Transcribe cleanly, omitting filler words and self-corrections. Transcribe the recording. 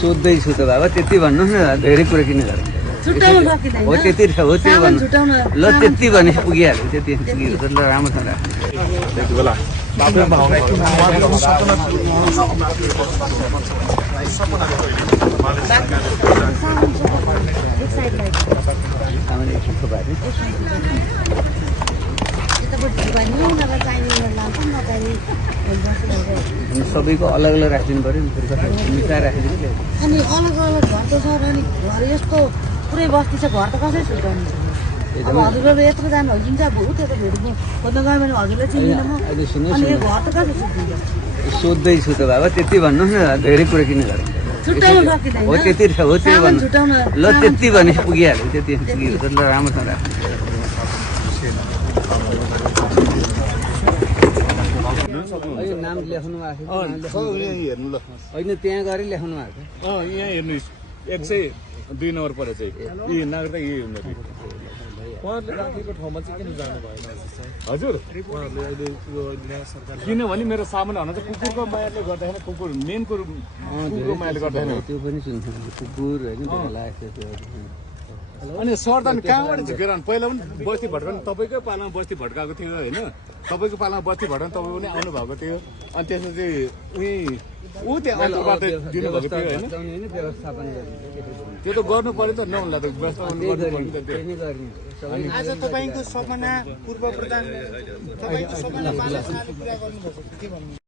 सोध्दैछु त बाबा त्यति भन्नुहोस् न धेरै कुरा किन गर्नु हो त्यति हो त्यो भन्नु ल त्यति भने पुगिहाल्यो त्यति पुगिहाल्यो ल राम्रोसँग सबैको अलग अलग राखिदिनु पर्यो नि मिसाएर राखिदिनु अनि अलग अलग घर त छ अनि घर यस्तो पुरै बस्ती छ घर त कसरी छुट्याउनु हजुरहरू यत्रो जानु जुन चाहिँ अब त्यो त भेट्नु खोज्न गयो भने हजुरलाई चिन्दिनँ म अनि यो घर त कसरी छुट्टिन्छ सोध्दैछु त बाबा त्यति भन्नुहोस् न धेरै कुरा किन गर्नु छुट्याउनु सकिँदैन हो त्यति हो त्यो भन्नु छुट्याउन ल त्यति भने पुगिहाल्यो त्यति पुगिहाल्यो ल राम्रोसँग नाम लेख्नु भएको होइन त्यहाँ गएर लेख्नु भएको यहाँ हेर्नुहोस् 102 नम्बर परे चाहिँ यी नागरिकता यही उनीहरू उहाँहरूले राखेको ठाउँमा चाहिँ किन जानु भएन हजुर किनभने मेरो सामान्य हुन चाहिँ कुकुरको मायाले गर्दाखेरि कुकुर मेन कुकुरको मायाले गर्दाखेरि त्यो पनि सुन्छ कुकुर होइन अनि सर्दा नि कहाँबाट झिकेर पहिला पनि बस्ती भट्काउनु तपाईँकै पालामा बस्ती भट्काएको थियो होइन तपाईँको पालामा बस्ती भट्काउनु तपाईँ पनि आउनु भएको थियो अनि त्यसपछि ऊ त्यहाँ अन्तर्बाट दिनुभएको थियो होइन त्यो त गर्नु पर्यो त नहुन्ला त व्यवस्थापन गर्नु पर्यो आज तपाईँको सपना पूर्व प्रधान तपाईँको सपना पुरा गर्नुपर्छ के भन्नु